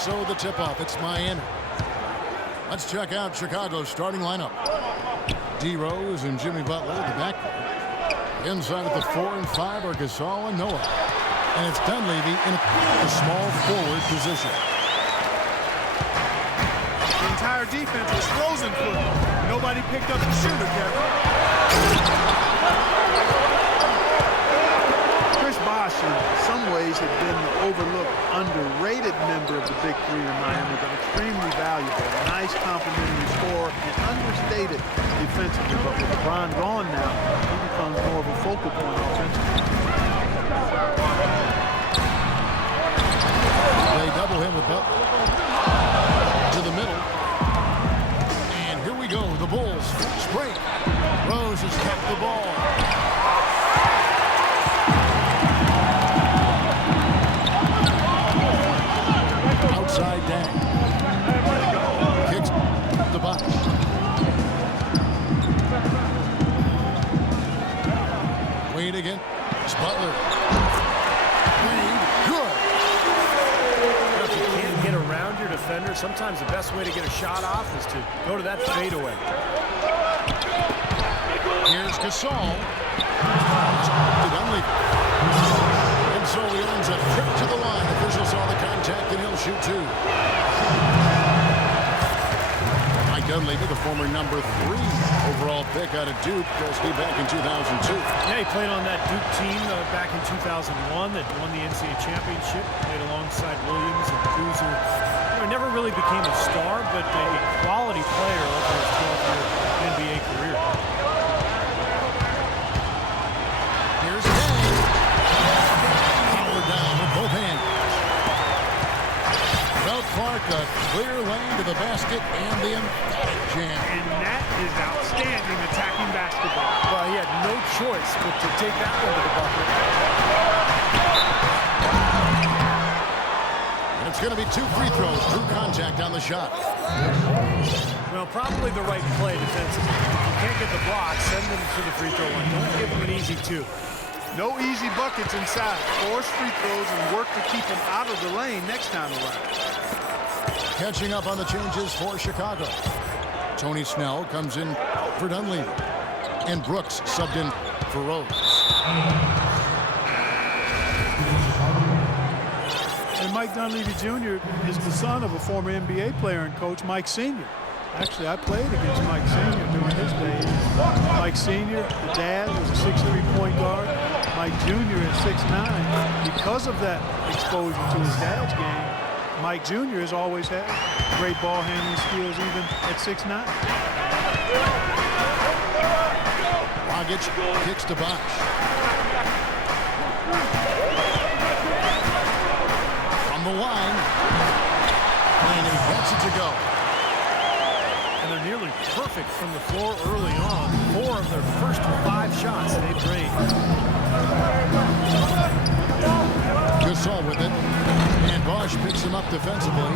so the tip-off. It's Miami. Let's check out Chicago's starting lineup. D. Rose and Jimmy Butler at the backcourt. Inside at the 4 and 5 are Gasol and Noah. And it's Dunleavy in a small forward position. The entire defense was frozen for him. Nobody picked up the shooter, Kevin. Chris Bosh, in some ways, had been the overlooked, underrated member of the Big Three in Miami, but extremely valuable. Nice complimentary scorer and understated defensively. But with LeBron gone now, he becomes more of a focal point offensively. They double him with Butler. To the middle. And here we go. The Bulls break. Rose has kept the ball. Outside down. Kicks the box. Wade again. It's Butler. Wade. Good. If you can't get around your defender, sometimes the best way to get a shot off is to go to that fadeaway. Here's Gasol. And so he earns a trip to the line. Officials saw the contact, and he'll shoot two. Mike Dunleavy, the former number 3 overall pick out of Duke, goes back in 2002. Yeah, he played on that Duke team back in 2001 that won the NCAA championship. Played alongside Williams and Boozer. He never really became a star, but a quality player over his 12-year NBA career. Here's Kane. Power down with both hands. Without Clark, a clear lane to the basket and the emphatic jam. And that is outstanding attacking basketball. Well, he had no choice but to take that one to the bucket. And it's going to be 2 free throws. Drew contact on the shot. Well, probably the right play defensively. If you can't get the block, send them to the free throw line. Don't give them an easy 2. No easy buckets inside. Force free throws and work to keep them out of the lane next time around. Catching up on the changes for Chicago. Tony Snell comes in for Dunleavy. And Brooks subbed in for Rose. And Mike Dunleavy Jr. is the son of a former NBA player and coach, Mike Sr. Actually, I played against Mike Sr. during his days. Mike Sr., the dad, was a 6'3" point guard. Mike Jr. at 6'9". Because of that exposure to his dad's game, Mike Jr. has always had great ball handling skills even at 6'9". Dragic kicks to Bosh. From the line. And he gets it to go. And they're nearly perfect from the floor early on. 4 of their first 5 shots they've drained. Gasol with it. And Bosh picks him up defensively.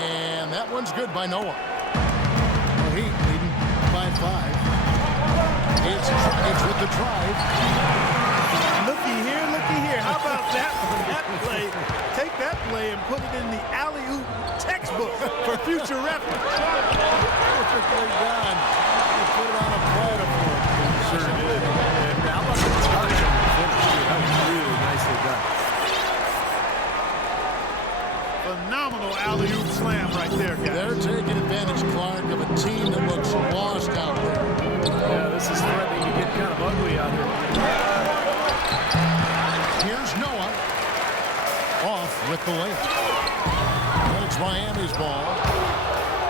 And that one's good by Noah. The Heat leading by 5. It's with the drive. Looky here. How about that one? That play. Take that play and put it in the alley-oop textbook for future reference. Perfectly done. He put it on a platter for him. Sure did. And how about the touch on the finish, too? That was really nicely done. Phenomenal alley-oop slam right there, guys. They're taking advantage, Clark, of a team that looks lost out there. Yeah, this is threatening to get kind of ugly out here. Here's Noah. Off with the layup. And it's Miami's ball.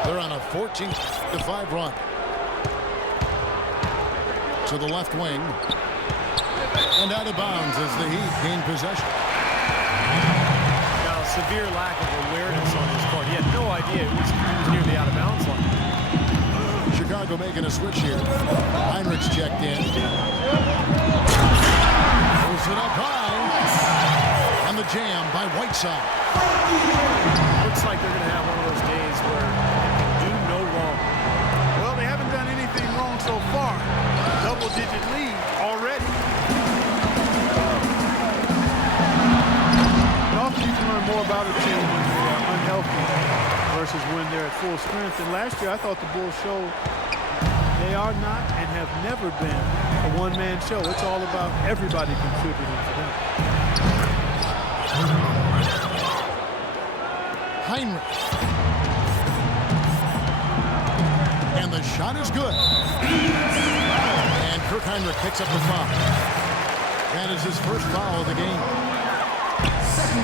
They're on a 14-5 run. To the left wing. And out of bounds as the Heat gain possession. Now, severe lack of awareness on his part. He had no idea he was near the out-of-bounds line. Chicago making a switch here. Heinrich's checked in. Pulls it up high. On the jam by Whiteside. Looks like they're going to have one of those days where they can do no wrong. Well, they haven't done anything wrong so far. Double-digit lead already. Often you can learn more about a team when healthy versus when they're at full strength. And last year, I thought the Bulls showed they are not and have never been a one-man show. It's all about everybody contributing to them. Heinrich. And the shot is good. And Kirk Heinrich picks up the foul. That is his first foul of the game.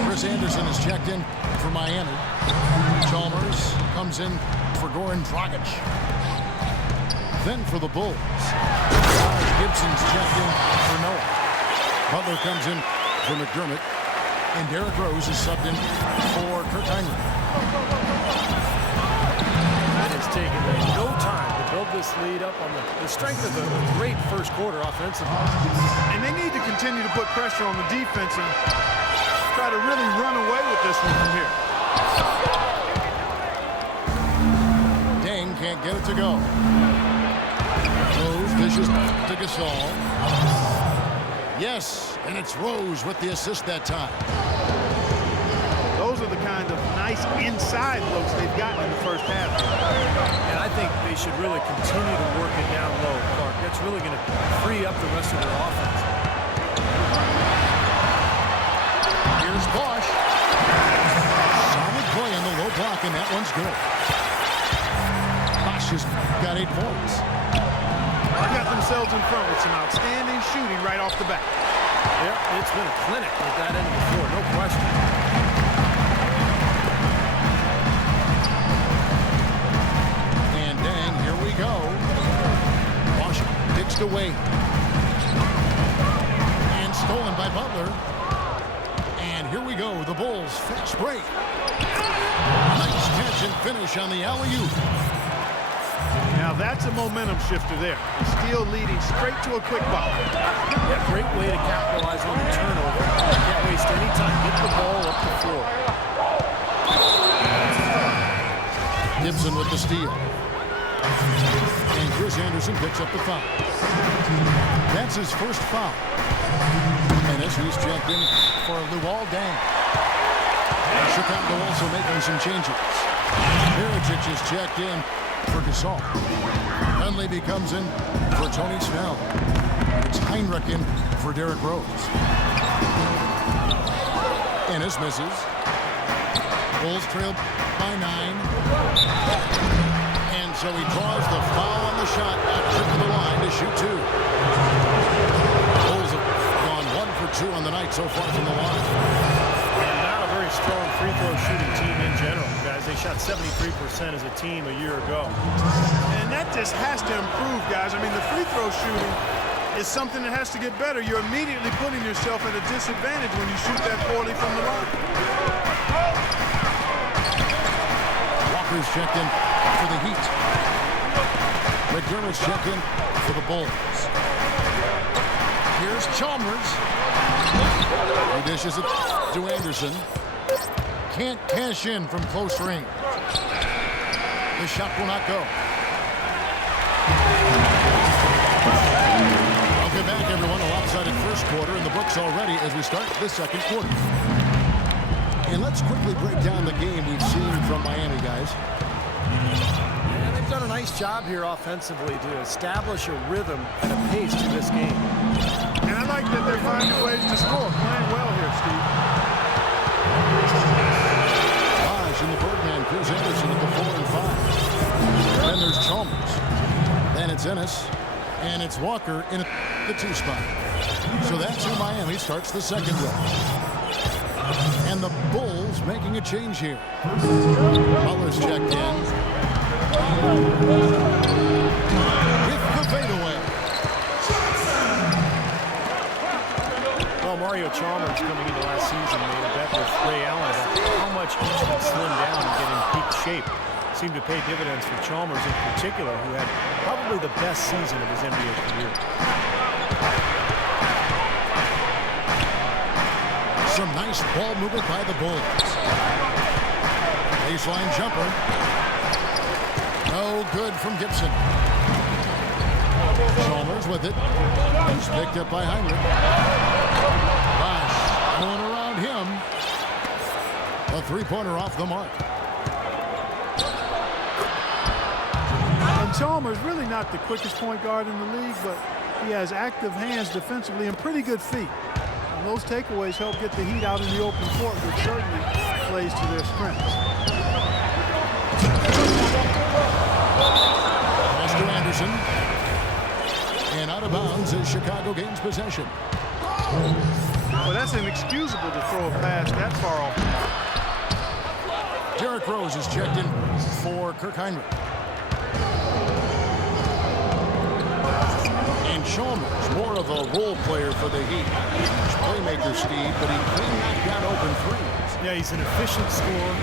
Chris Anderson is checked in for Miami. Chalmers comes in for Goran Dragic. Then for the Bulls, Gibson's checked in for Noah. Butler comes in for McDermott. And Derrick Rose is subbed in for Kirk Heinrich. It has taken no time to build this lead up on the strength of a great first quarter offensively. And they need to continue to put pressure on the defense and try to really run away with this one from here. Dang can't get it to go. Rose dishes to Gasol. Yes, and it's Rose with the assist that time. Those are the kind of nice inside looks they've gotten in the first half. And I think they should really continue to work it down low, Clark. That's really going to free up the rest of their offense. Here's Bosch. Solid play on the low block, and that one's good. Bosch has got 8 points. They got themselves in front with some outstanding shooting right off the bat. Yeah, it's been a clinic with that end of the floor, no question. And dang, here we go. Bosch pitched away. And stolen by Butler. And here we go, the Bulls fast break. Nice catch and finish on the alley-oop. Now that's a momentum shifter there. The steal leading straight to a quick ball. Yeah, great way to capitalize on the turnover. Can't waste any time. Get the ball up the floor. Gibson with the steal. And Chris Anderson picks up the foul. That's his first foul. And as he's checked in for Luol Deng. Chicago also making some changes. Perisic is checked in for Gasol. Dunleavy comes in for Tony Snell. It's Heinrich in for Derrick Rose. Ennis misses. Bulls trail by 9. And so he draws the foul on the shot. Trip to the line to shoot 2. Bulls have gone 1 for 2 on the night so far from the line. And not a very strong free throw shooting team in general, guys. They shot 73% as a team a year ago. And that just has to improve, guys. I mean, the free throw shooting is something that has to get better. You're immediately putting yourself at a disadvantage when you shoot that poorly from the line. Walker's checked in for the Heat. McDermott's checked in for the Bulls. Here's Chalmers. He dishes it to Anderson. Can't cash in from close range. The shot will not go. Welcome back, everyone. A lopsided first quarter in the books already as we start the second quarter. And let's quickly break down the game we've seen from Miami, guys. And they've done a nice job here offensively to establish a rhythm and a pace to this game. And I like that they're finding ways to score. Playing well here, Steve. Raj and the Birdman, Chris Anderson at the 4 and 5. Then there's Chalmers. Then it's Ennis. And it's Walker in the 2 spot. So that's who Miami starts the second with. And the Bulls making a change here. Butler's checked in. With the fadeaway. Well, Mario Chalmers coming into last season made a bet with Ray Allen about how much each could slim down and get in peak shape. Seemed to pay dividends for Chalmers in particular, who had probably the best season of his NBA career. Some nice ball movement by the Bulls. Baseline jumper. No good from Gibson. Chalmers with it. He's picked up by Heinrich. Bosch going around him. The The three-pointer off the mark. And Chalmers really not the quickest point guard in the league, but he has active hands defensively and pretty good feet. And those takeaways help get the Heat out in the open court, which certainly plays to their strengths. Pass to Anderson. And out of bounds as Chicago gains possession. Well, that's inexcusable to throw a pass that far off. Derrick Rose is checked in for Kirk Heinrich. And Chalmers, more of a role player for the Heat. He's playmaker, Steve, but he can knock down open threes. Yeah, he's an efficient scorer.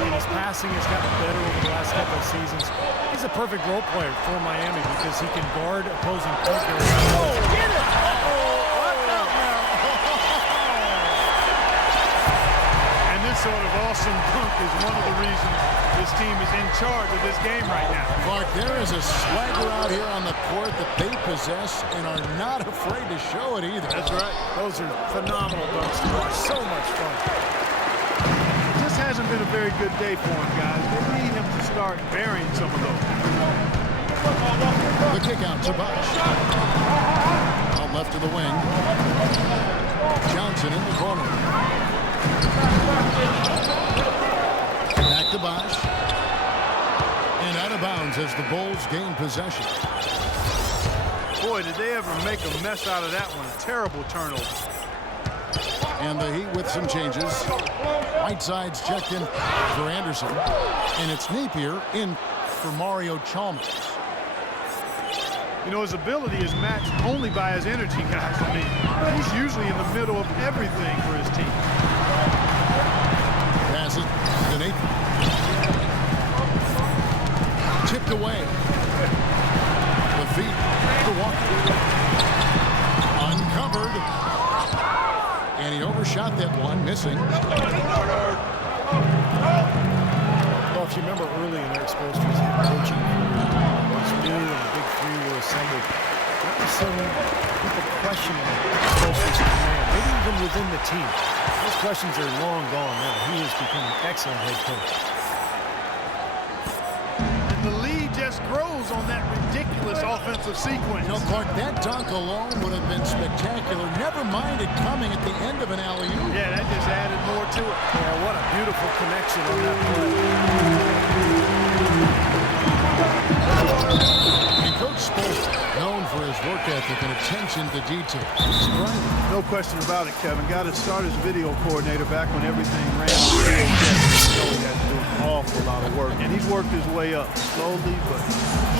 And his passing has gotten better over the last couple of seasons. He's a perfect role player for Miami because he can guard opposing point guards. Oh, get it! And this sort of awesome dunk is one of the reasons this team is in charge of this game right now. Clark, there is a swagger out here on the court that they possess and are not afraid to show it either. That's right. Those are phenomenal dunks to watch. So much fun. This hasn't been a very good day for him, guys. They need him to start burying some of those. The kick out to Bosh. Out left to the wing. Johnson in the corner. Back to Bosh. And out of bounds as the Bulls gain possession. Boy, did they ever make a mess out of that one. A terrible turnover. And the Heat with some changes. Whiteside's checked in for Anderson. And it's Napier in for Mario Chalmers. You know, his ability is matched only by his energy, guys. I mean, he's usually in the middle of everything for his team. Passes to Napier. Tipped away. The feet to Walker. Uncovered. And he overshot that one, missing. Well, if you remember early in Eric Spoelstra's coaching career, was new and the big three were assembled. There were some people questioning Spoelstra's command, maybe even within the team. Those questions are long gone now. He has become an excellent head coach. And the lead just grows on that ridiculous offensive sequence. You know, Clark, that dunk alone would have been spectacular. Never mind it coming at the end of an alley-oop. Yeah, that just added more to it. Yeah, what a beautiful connection on that play. And Coach Spoelstra, known for his work ethic and attention to detail. He's right. No question about it, Kevin. Got to start as video coordinator back when everything ran on VHS. You know he had to do an awful lot of work. And he's worked his way up slowly but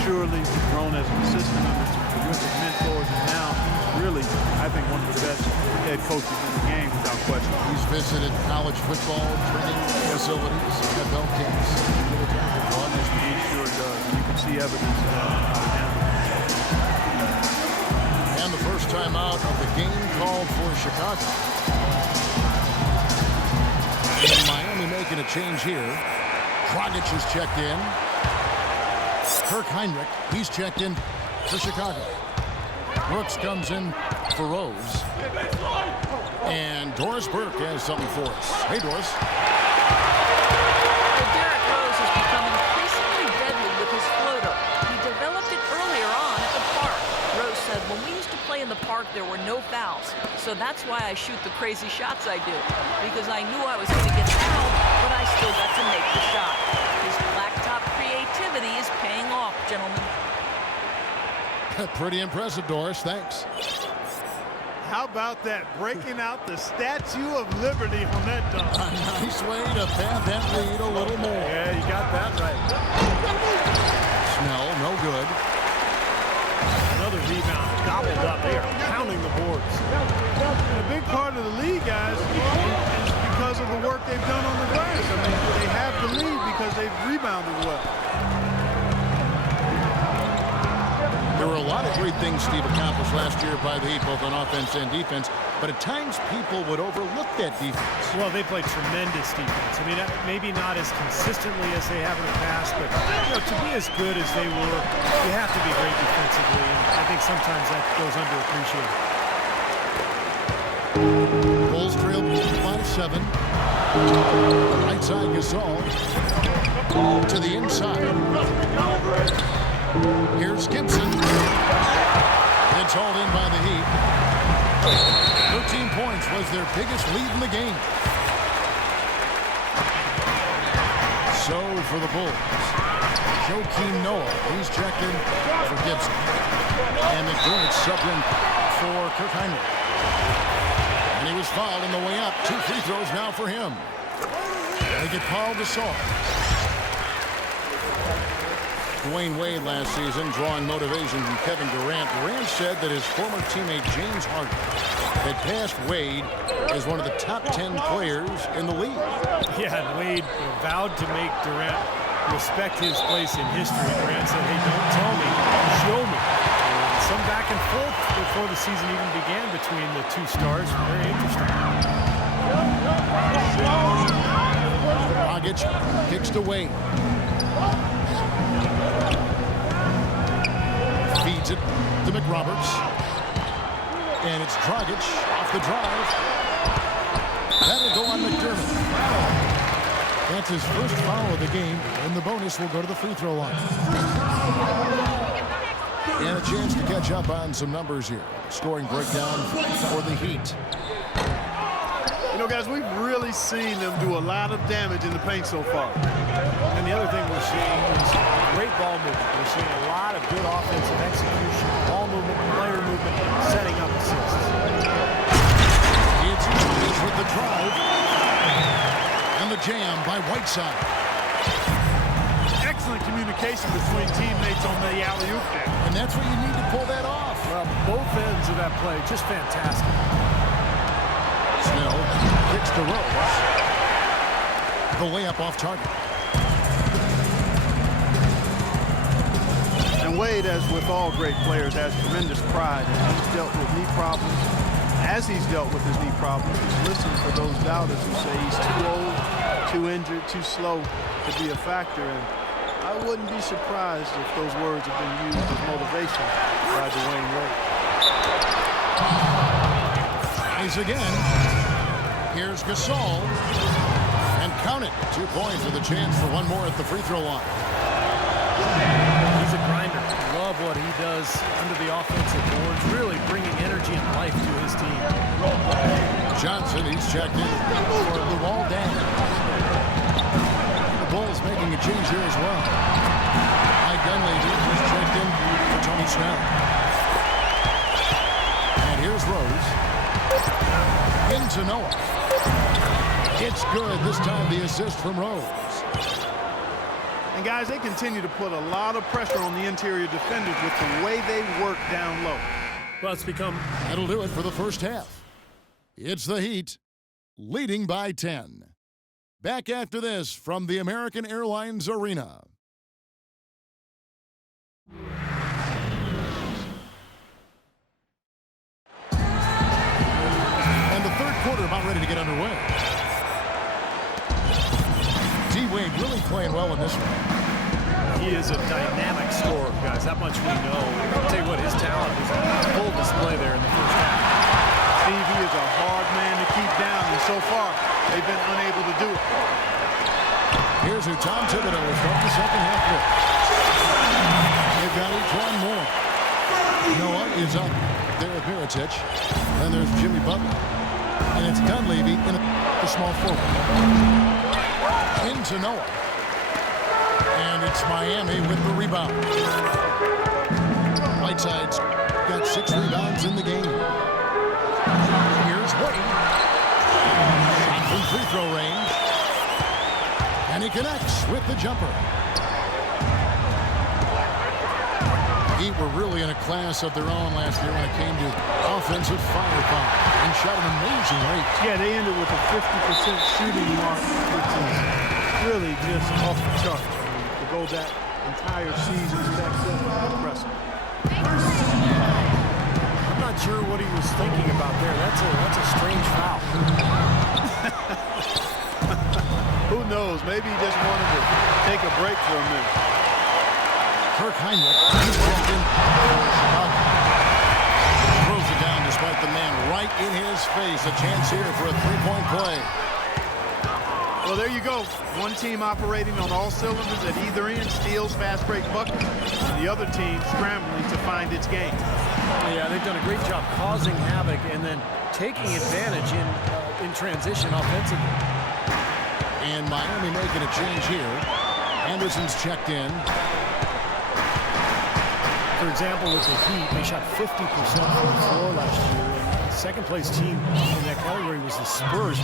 surely. He's grown as an assistant under some terrific mentors. And now he's really, I think, one of the best head coaches in the game without question. He's visited college football training facilities, NFL camps, military football. He sure does. You can see evidence of that out of him. And the first time out of the game called for Chicago. And Miami making a change here. Dragic is checked in. Kirk Heinrich, he's checked in for Chicago. Brooks comes in for Rose. And Doris Burke has something for us. Hey, Doris. Derrick Rose has become increasingly deadly with his floater. He developed it earlier on at the park. Rose said, when we used to play in the park, there were no fouls. So that's why I shoot the crazy shots I do. Because I knew I was going to get fouled, but I still got to make the shot. His blacktop creativity is paying off, gentlemen. Pretty impressive, Doris. Thanks. How about that? Breaking out the Statue of Liberty on that dunk. A nice way to pad that lead a little more. Yeah, you got that right. Snell, no good. Another rebound, gobbled up. They are pounding the boards. And a big part of the lead, guys, is because of the work they've done on the glass. I mean, they have the lead because they've rebounded well. There were a lot of great things Steve accomplished last year by the Heat, both on offense and defense, but at times people would overlook that defense. Well, they played tremendous defense. I mean, maybe not as consistently as they have in the past, but you know, to be as good as they were, you have to be great defensively, and I think sometimes that goes underappreciated. Bulls trail by 7. Right side Gasol. To the inside. Here's Gibson. It's hauled in by the Heat. 13 points was their biggest lead in the game. So for the Bulls, Joakim Noah, he's checked in for Gibson. And McDermott subbed in for Kirk Heinrich. And he was fouled on the way up. 2 free throws now for him. They get Paul Gasol. Dwayne Wade last season drawing motivation from Kevin Durant. Durant said that his former teammate James Harden had passed Wade as one of the top 10 players in the league. Yeah, and Wade vowed to make Durant respect his place in history. Durant said, hey, don't tell me, show me. And some back and forth before the season even began between the two stars. Very interesting. Dragic kicks to Wade. Feeds it to McRoberts. And it's Dragic off the drive. That'll go on McDermott. That's his first foul of the game, and the bonus will go to the free throw line. And a chance to catch up on some numbers here. Scoring breakdown for the Heat. You know, guys, we've really seen them do a lot of damage in the paint so far. And the other thing we're seeing is great ball movement. We're seeing a lot of good offensive execution, ball movement, player movement, setting up assists. It's Dragic with the drive. And the jam by Whiteside. Excellent communication between teammates on the alley-oop there. And that's what you need to pull that off. Well, both ends of that play, just fantastic. Snell kicks to Rose. The layup off target. And Wade, as with all great players, has tremendous pride. And he's dealt with knee problems. As he's dealt with his knee problems, he's listened for those doubters who say he's too old, too injured, too slow to be a factor. And I wouldn't be surprised if those words have been used as motivation by Dwayne Wade. Tries again. Here's Gasol. And count it. 2 points with a chance for one more at the free throw line. He's a grinder. Love what he does under the offensive boards, really bringing energy and life to his team. Johnson, he's checked in for Luol Deng. The Bulls making a change here as well. Mike Dunleavy is checked in for Tony Snell. And here's Rose. Into Noah. It's good. This time the assist from Rose. And guys, they continue to put a lot of pressure on the interior defenders with the way they work down low. Well, it's become... That'll do it for the first half. It's the Heat, leading by 10. Back after this from the American Airlines Arena. And the third quarter about ready to get underway. D-Wade really playing well in this one. He is a dynamic scorer, guys. That much we know. I'll tell you what, his talent was on full display there in the first half. Steve, he is a hard man to keep down, and so far, they've been unable to do it. Here's who Tom Thibodeau is starting the second half with. They've got each one more. Noah is up there with Mirotic. Then there's Jimmy Butler. And it's Dunleavy in the small forward. Into Noah. And it's Miami with the rebound. Whiteside's got 6 rebounds in the game. Here's Wade. Shot from free throw range. And he connects with the jumper. Heat were really in a class of their own last year when it came to offensive firepower and shot an amazing rate. Yeah, they ended with a 50% shooting mark, which is really just off the chart. To go that entire season, that's impressive. I'm not sure what he was thinking about there. That's a strange foul. Who knows? Maybe he just wanted to take a break for a minute. Kirk Heinrich, he's checked in for Chicago. Throws it down despite the man right in his face. A chance here for a three-point play. Well, there you go. One team operating on all cylinders at either end, steals, fast break buckets, and the other team scrambling to find its game. Yeah, they've done a great job causing havoc and then taking advantage in transition offensively. And Miami making a change here. Anderson's checked in. For example, with the Heat, they shot 50% from the floor last year. And the second-place team in that category was the Spurs,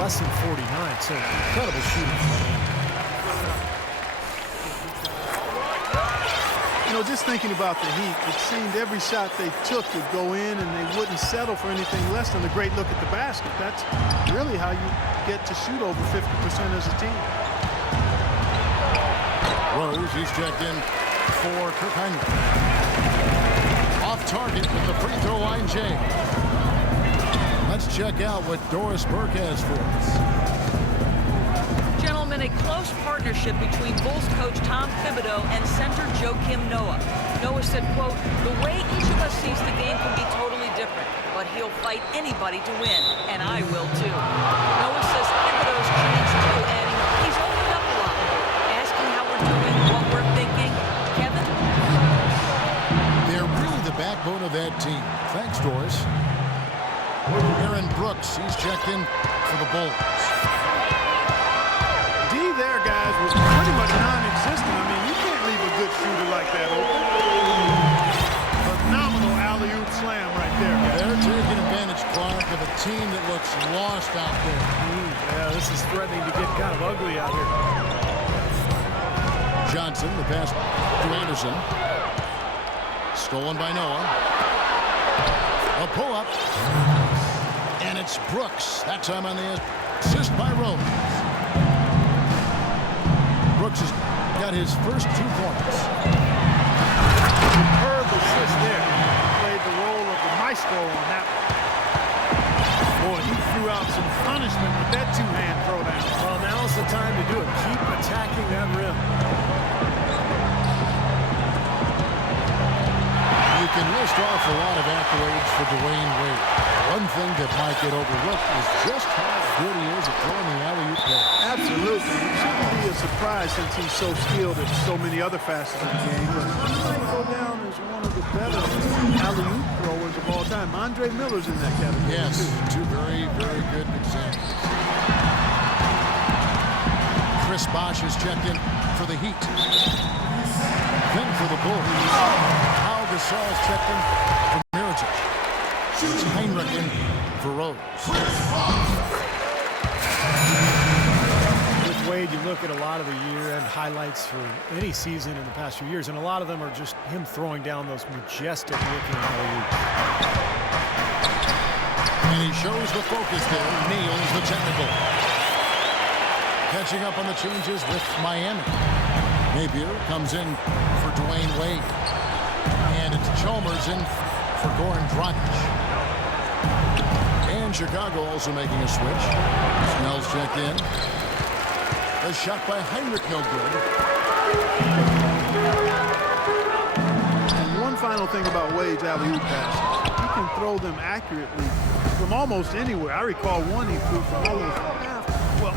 less than 49. So incredible shooting from them. You know, just thinking about the Heat, it seemed every shot they took would go in and they wouldn't settle for anything less than a great look at the basket. That's really how you get to shoot over 50% as a team. Rose, he's checked in for Kirk Heinrich. Off target with the free throw line, Jay. Let's check out what Doris Burke has for us. Gentlemen, a close partnership between Bulls coach Tom Thibodeau and center Joakim Noah. Noah said, quote, "The way each of us sees the game can be totally different, but he'll fight anybody to win, and I will too." Noah says Thibodeau's changed too, and he's opened up a lot. Asking how we're doing, what we're thinking. Kevin? They're really the backbone of that team. Thanks, Doris. Aaron Brooks, he's checked in for the Bulls. There, guys, was pretty much non-existent. I mean, you can't leave a good shooter like that open. Phenomenal alley-oop slam right there, guys. They're taking advantage, Clark, of a team that looks lost out there. Yeah, this is threatening to get kind of ugly out here. Johnson, the pass to Anderson. Stolen by Noah. A pull-up. And it's Brooks. That time on the assist by Rose. Brooks has got his first 2 points. Superb assist there. Played the role of the maestro on that one. Boy, he threw out some punishment with that two-hand throwdown. Well, now's the time to do it. Keep attacking that rim. You can list off a lot of accolades for Dwayne Wade. One thing that might get overlooked is just how good he is at throwing the alley-oop play. Absolutely. It shouldn't be a surprise since he's so skilled at so many other facets of the game. But he might go down as one of the better alley-oop throwers of all time. Andre Miller's in that category. Yes, two very, very good examples. Chris Bosh is checked in for the Heat. Then for the Bulls. Pau Gasol's checked in for Mirotic. It's Heinrich in for Rose. With Wade, you look at a lot of the year-end highlights for any season in the past few years, and a lot of them are just him throwing down those majestic-looking alley-oops. And he shows the focus there, nails the technical. Catching up on the changes with Miami. Napier comes in for Dwayne Wade. And it's Chalmers in for Goran Dragic. And Chicago also making a switch. Snell's checked in. A shot by Heinrich, no good. And one final thing about Wade's alley-oop passes. He can throw them accurately from almost anywhere. I recall one he threw from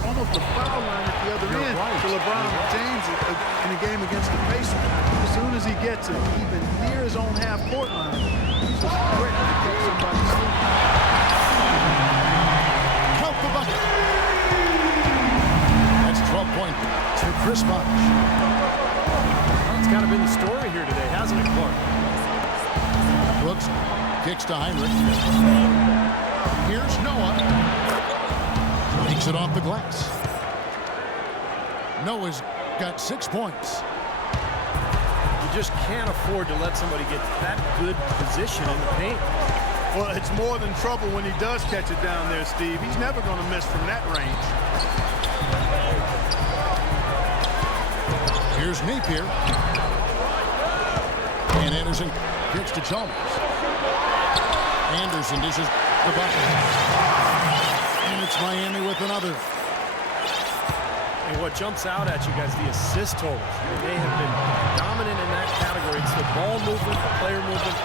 almost the foul line at the other end to LeBron James in a game against the Pacers. As soon as he gets it, even near his own half-court line, he's just quick to catch somebody sleeping. Count the bucket. That's 12 points for Chris Bosh. Well, it's kind of been the story here today, hasn't it, Clark? Brooks kicks to Heinrich. Here's Noah. Takes it off the glass. Noah's got 6 points. You just can't afford to let somebody get that good position in the paint. Well, it's more than trouble when he does catch it down there, Steve. He's never going to miss from that range. Here's Napier. And Anderson kicks to Chalmers. Anderson dishes the bucket. And it's Miami with another. And what jumps out at you guys, the assist totals. They have been dominant in that category. It's the ball movement, the player movement,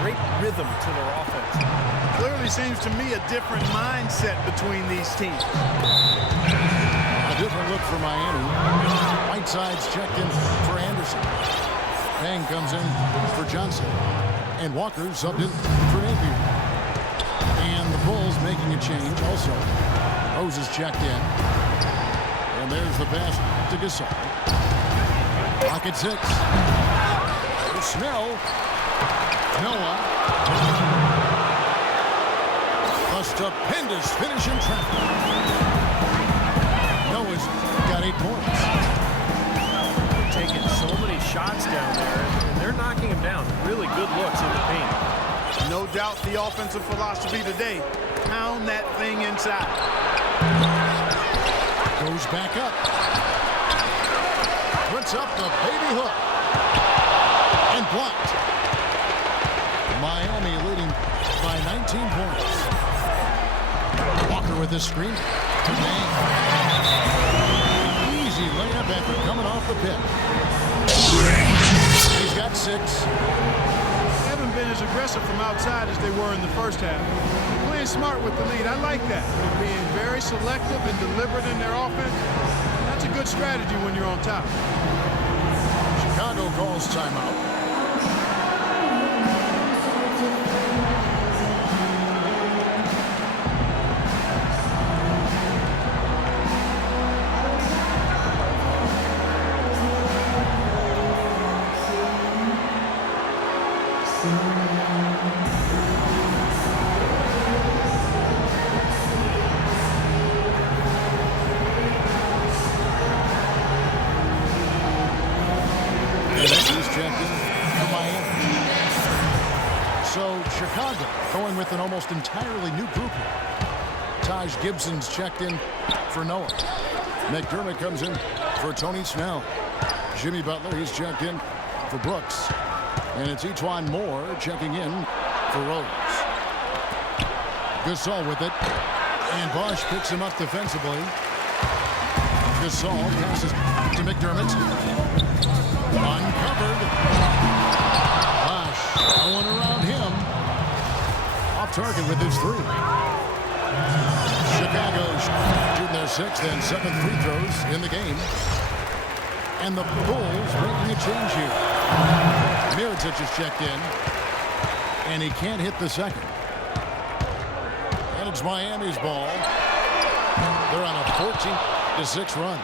great rhythm to their offense. Clearly seems to me a different mindset between these teams. different look for Miami. Whiteside's checked in for Anderson. Bang comes in for Johnson. And Walker subbed in for Napier. And the Bulls making a change also. Rose is checked in. And there's the pass to Gasol. Pocket 6. Snell. Noah. A stupendous finish in traffic. Noah's got 8 points. They're taking so many shots down there, and they're knocking him down. Really good looks in the paint. No doubt the offensive philosophy today, pound that thing inside. Goes back up. Puts up the baby hook. And blocked. Miami leading by 19 points. Walker with the screen. Easy layup after coming off the pit. He's got 6. Haven't been as aggressive from outside as they were in the first half. They're playing smart with the lead. I like that. They're being very selective and deliberate in their offense. That's a good strategy when you're on top. Chicago calls timeout. Chicago going with an almost entirely new group here. Taj Gibson's checked in for Noah. McDermott comes in for Tony Snell. Jimmy Butler, he's checked in for Brooks. And it's Etuan Moore checking in for Rose. Gasol with it. And Bosch picks him up defensively. Gasol passes to McDermott. Uncovered. Bosch going around him. Off target with his 3. Chicago shooting their 6th and 7th free throws in the game. And the Bulls making a change here. Mirotic is checked in. And he can't hit the second. And it's Miami's ball. They're on a 14-6 run.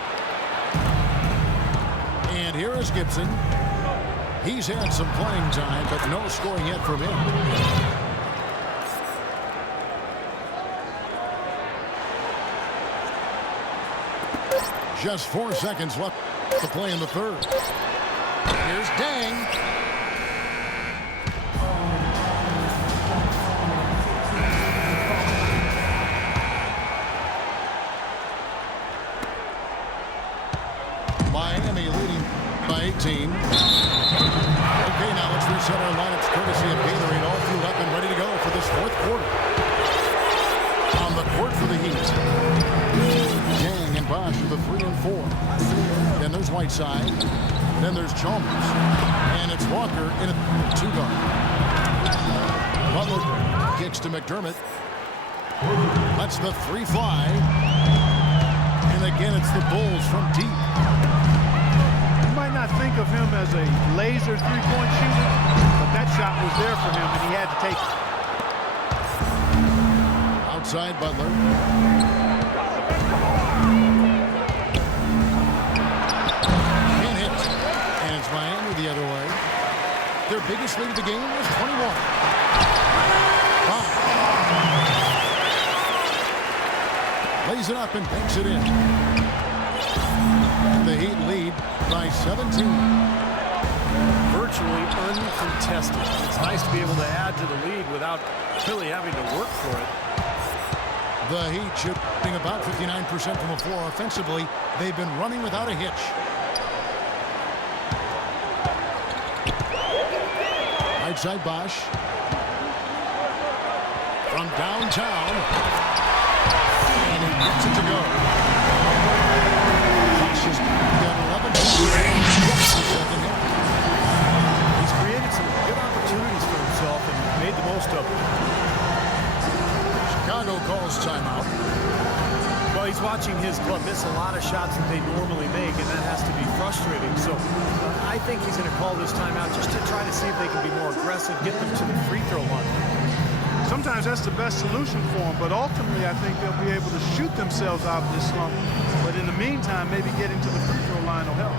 And here is Gibson. He's had some playing time, but no scoring yet from him. Just 4 seconds left to play in the third. Here's Dang. Miami leading by 18. Okay, now let's reset our lineups courtesy of Gatorade, all fueled up and ready to go for this 4th quarter. On the court for the Heat. Dang and Bosch with the 3 and 4. Then there's Whiteside. Then there's Chalmers. And it's Walker in a 2-guard. Butler kicks to McDermott. Lets the 3 fly. And again, it's the Bulls from deep. You might not think of him as a laser three-point shooter, but that shot was there for him, and he had to take it. Outside Butler. Can't hit. And it's Miami the other way. Their biggest lead of the game was 21. Lays it up and banks it in. The Heat lead by 17. Virtually uncontested. It's nice to be able to add to the lead without really having to work for it. The Heat shooting about 59% from the floor offensively. They've been running without a hitch. Right side Bosch. From downtown. And he gets it to go. Bosch has got 11 points. He's created some good opportunities for himself and made the most of them. Chicago calls timeout. Well, he's watching his club miss a lot of shots normally make, and that has to be frustrating. So I think he's going to call this timeout just to try to see if they can be more aggressive, get them to the free throw line. Sometimes that's the best solution for them, but ultimately I think they'll be able to shoot themselves out of this slump. But in the meantime, maybe getting to the free throw line will help.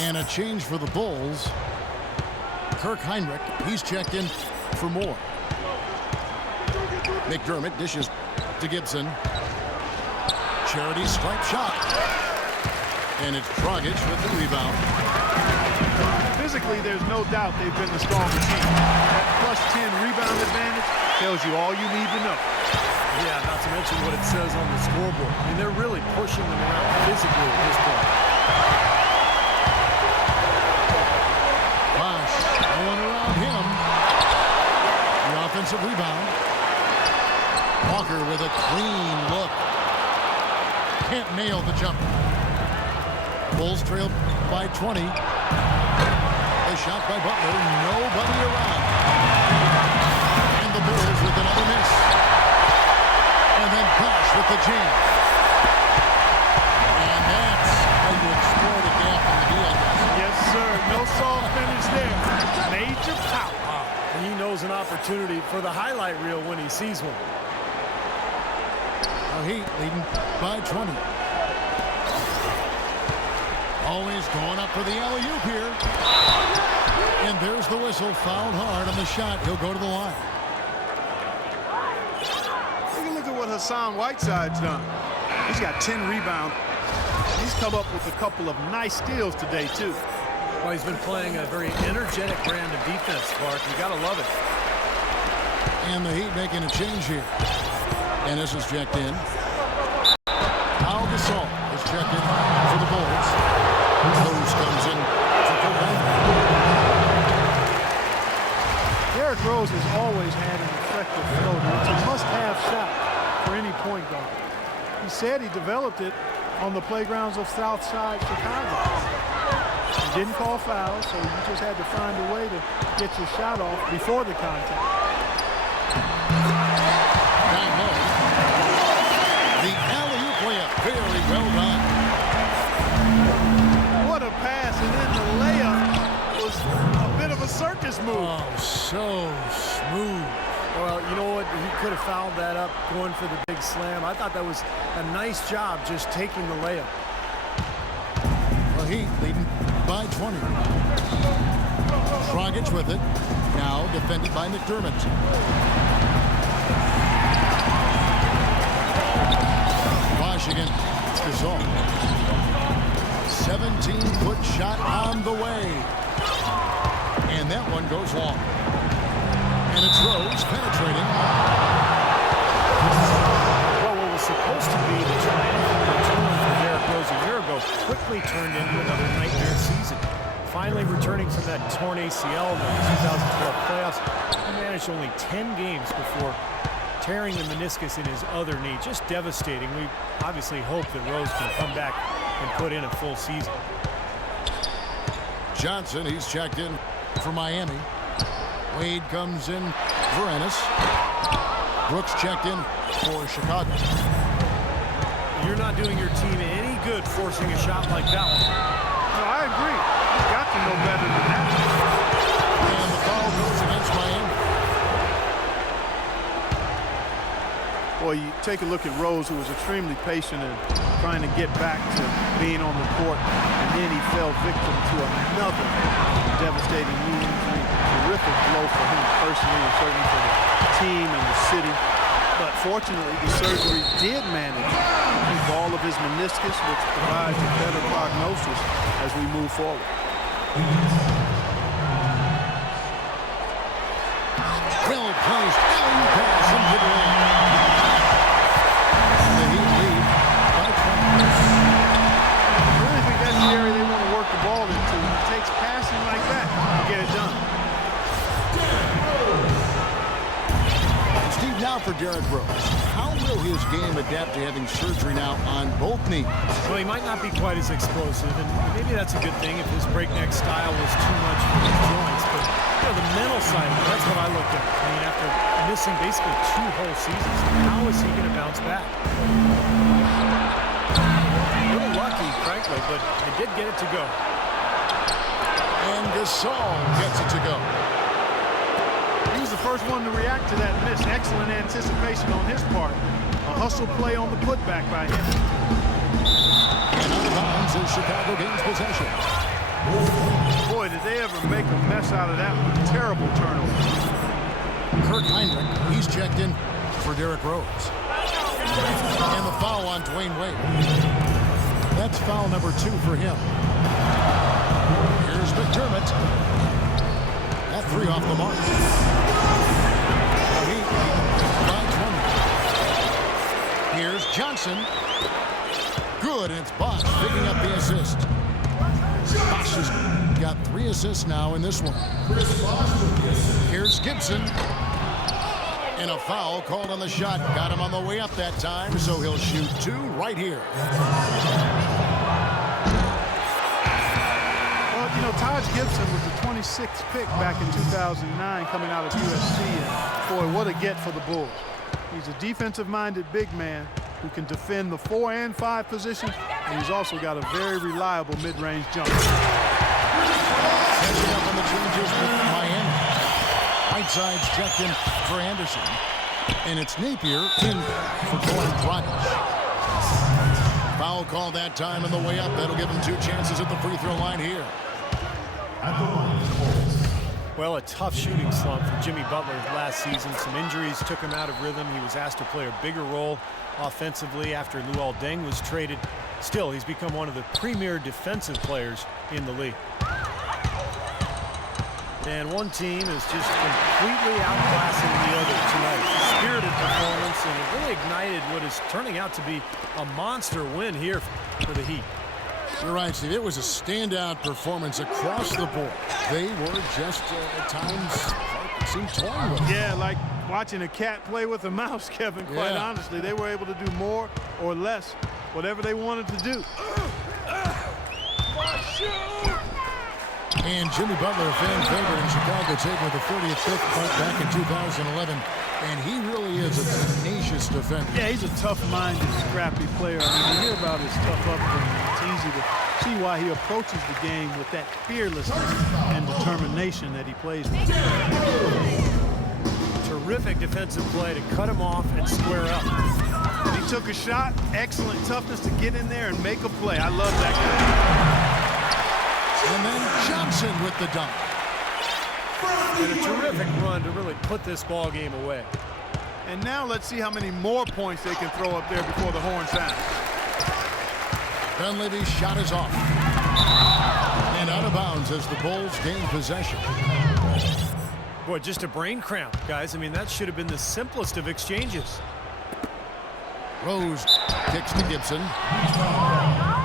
And a change for the Bulls. Kirk Heinrich, he's checked in for Moore. McDermott dishes to Gibson. Charity stripe shot. And it's Dragic with the rebound. Physically, there's no doubt they've been the stronger team. That +10 rebound advantage tells you all you need to know. Yeah, not to mention what it says on the scoreboard. I mean, they're really pushing them around physically at this point. Bosh going around him. The offensive rebound. Walker with a clean look. Can't nail the jumper. Bulls trailed by 20. A shot by Butler. Nobody around. And the Bulls with another miss. And then Bosh with the jam. And that's how you exploit a gap in the deal. Yes, sir. No soft finish there. Major power. And he knows an opportunity for the highlight reel when he sees one. Heat leading by 20. Always going up for the alley-oop here. And there's the whistle. Fouled hard on the shot. He'll go to the line. Take a look at what Hassan Whiteside's done. He's got 10 rebounds. He's come up with a couple of nice steals today, too. Well, he's been playing a very energetic brand of defense, Clark. You got to love it. And the Heat making a change here. And this is checked in. Al Gasol is checked in for the Bulls. Rose comes in for Kobe. Derrick Rose has always had an effective floater. It's a must-have shot for any point guard. He said he developed it on the playgrounds of Southside Chicago. He didn't call fouls, so you just had to find a way to get your shot off before the contact. Down low. The alley-oop layup. Very well done. What a pass, and then the layup was a bit of a circus move. Oh, so smooth. Well, you know what? He could have fouled that up going for the big slam. I thought that was a nice job just taking the layup. The Heat leading by 20. Dragic with it. Now defended by McDermott. Washington. It's Gasol. 17-foot shot on the way. And that one goes long. And it's Rose penetrating. Well, what was supposed to be the triumphant return for Derrick Rose a year ago quickly turned into another nightmare season. Finally returning from that torn ACL in the 2012 playoffs, he managed only 10 games before tearing the meniscus in his other knee. Just devastating. We obviously hope that Rose can come back and put in a full season. Johnson, he's checked in for Miami. Wade comes in for Ennis. Brooks checked in for Chicago. You're not doing your team any good forcing a shot like that one. No, I agree. You've got to know better than that. And the foul goes against Miami. Boy, you take a look at Rose, who was extremely patient in trying to get back to being on the court, and then he fell victim to another devastating knee injury. Terrific blow for him personally and certainly for the team and the city. But fortunately, the surgery did manage to keep all of his meniscus, which provides a better prognosis as we move forward. Well placed. Alley-oop pass into the lane. game adapt to having surgery now on both knees? Well, he might not be quite as explosive, and maybe that's a good thing if his breakneck style was too much for his joints. But the mental side of it, that's what I looked at. I mean, after missing basically 2 whole seasons, how is he going to bounce back? A little lucky, frankly, but they did get it to go. And Gasol gets it to go. He was the first one to react to that miss. Excellent anticipation on his part. A hustle play on the putback by him. And out of bounds as Chicago gains possession. Boy, did they ever make a mess out of that one. Terrible turnover. Kirk Heinrich, he's checked in for Derrick Rose. And the foul on Dwayne Wade. That's foul number 2 for him. Here's McDermott. That 3 off the mark. Here's Johnson. Good, and it's Bosh picking up the assist. Bosh has got 3 assists now in this one. Here's Gibson. And a foul called on the shot. Got him on the way up that time, so he'll shoot 2 right here. Well, you know, Taj Gibson was the 26th pick back in 2009 coming out of USC. And boy, what a get for the Bulls. He's a defensive-minded big man who can defend the 4 and 5 positions, and he's also got a very reliable mid-range jumper. Catching up on the changes with Miami. Whiteside's checked in for Anderson. And it's Napier in for Goran Dragic. Foul call that time on the way up. That'll give him 2 chances at the free throw line here. Well, a tough shooting slump for Jimmy Butler last season. Some injuries took him out of rhythm. He was asked to play a bigger role offensively after Luol Deng was traded. Still, he's become one of the premier defensive players in the league. And one team is just completely outclassing the other tonight. Spirited performance, and it really ignited what is turning out to be a monster win here for the Heat. You're right, Steve. It was a standout performance across the board. They were just, at times, it seemed toying with it. Yeah, like watching a cat play with a mouse, Kevin, quite honestly. They were able to do more or less, whatever they wanted to do. And Jimmy Butler, a fan favorite in Chicago, taken with the 45th point back in 2011. And he really is a tenacious defender. Yeah, he's a tough-minded, scrappy player. I mean, you hear about his tough upbringing. It's easy to see why he approaches the game with that fearlessness and determination that he plays with. Terrific defensive play to cut him off and square up. He took a shot, excellent toughness to get in there and make a play. I love that guy. And then Johnson with the dunk. And a terrific run to really put this ball game away. And now let's see how many more points they can throw up there before the horn sounds. Dunleavy's shot is off. And out of bounds as the Bulls gain possession. Boy, just a brain cramp, guys. I mean, that should have been the simplest of exchanges. Rose kicks to Gibson.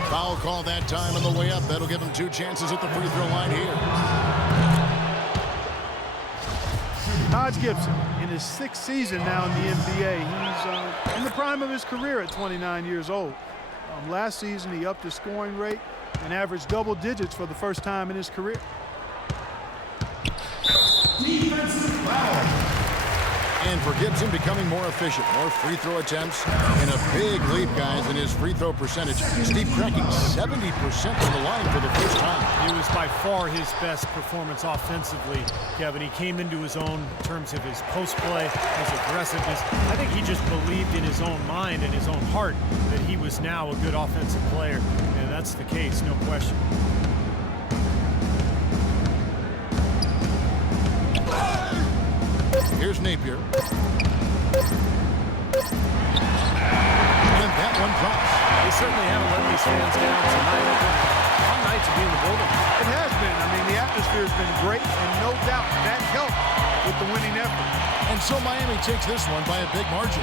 Foul call that time on the way up. That'll give him 2 chances at the free throw line here. Taj Gibson, in his 6th season now in the NBA. He's in the prime of his career at 29 years old. Last season, he upped his scoring rate and averaged double digits for the first time in his career. Defensive foul. And for Gibson, becoming more efficient, more free throw attempts, and a big leap, guys, in his free throw percentage. Steve cracking 70% from the line for the first time. It was by far his best performance offensively, Kevin. He came into his own in terms of his post play, his aggressiveness. I think he just believed in his own mind and his own heart that he was now a good offensive player, and that's the case, no question. Here's Napier. And that one drops. They certainly haven't let these fans down tonight. It's been a fun night to be in the building. It has been. I mean, the atmosphere has been great, and no doubt that helped with the winning effort. And so Miami takes this one by a big margin.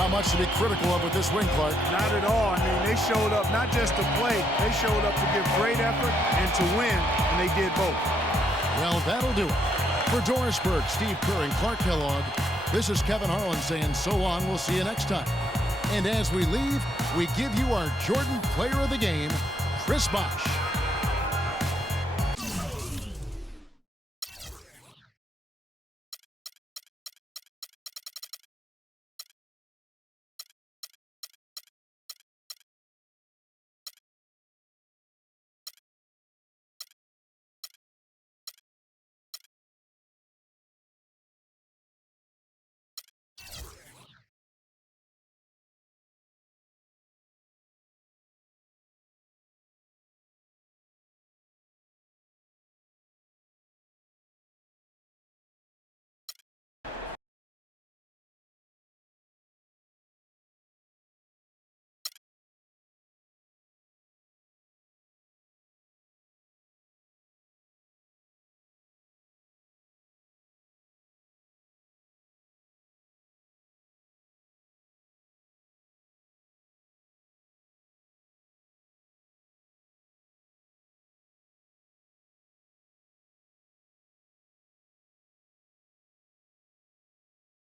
Not much to be critical of with this win, Clark. Not at all. I mean, they showed up not just to play. They showed up to give great effort and to win, and they did both. Well, that'll do it. For Doris Burke, Steve Kerr, and Clark Kellogg, this is Kevin Harlan saying so long. We'll see you next time. And as we leave, we give you our Jordan Player of the Game, Chris Bosh.